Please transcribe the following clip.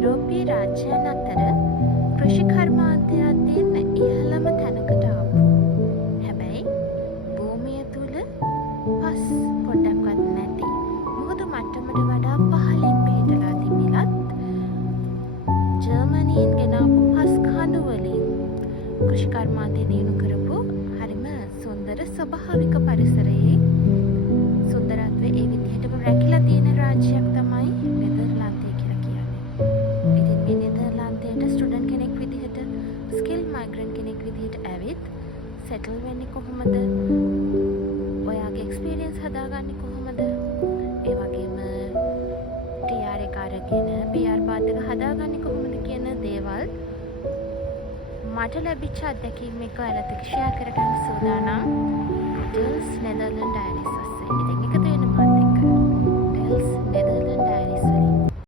යුරෝපීය රාජ්‍යයන් අතර කෘෂි කර්මාන්තය අතින් ඉහළම තැනකට ආපු. හැබැයි භූමිය තුල පස් පොඩ්ඩක්වත් නැති මුහුදු මට්ටමට වඩා පහළින් පිහිටලා තිබිලත් ජර්මනියෙන් ගෙනාපු පස් කඳු වලින් කෘෂි කර්මාන්තය දියුණු කරපු හරිම සුන්දර ස්වභාවික පරිසරයේ සුන්දරත්වය ඒ විදිහටම රැකිලා තියෙන රාජ්‍යයක් තමයි නෙදර්ලන්තය කියලා කියන්නේ. ඉතින් මේ නෙදර්ලන්තයට ස්ටුඩන්ට් කෙනෙක් විදිහට ස්කිල් මයිග්‍රන්ට් කෙනෙක් විදිහට ඇවිත් සෙටල් වෙන්නේ කොහොමද? ඔයාගේ එක්ස්පීරියන්ස් හදාගන්නේ කොහොමද? ඒ වගේම TR එක අරගෙන PR පාත් එක හදාගන්නේ කොහොමද කියන දේවල් මට ලැබිච්ච අත්දැකීම් එක ඔයාලත් එක්ක ෂෙයා කරගන්න සූදානම්. ඩල්ස් නෙදර්ලන්ඩ් ඩයරිස් ඔස්සේ. ඉතින්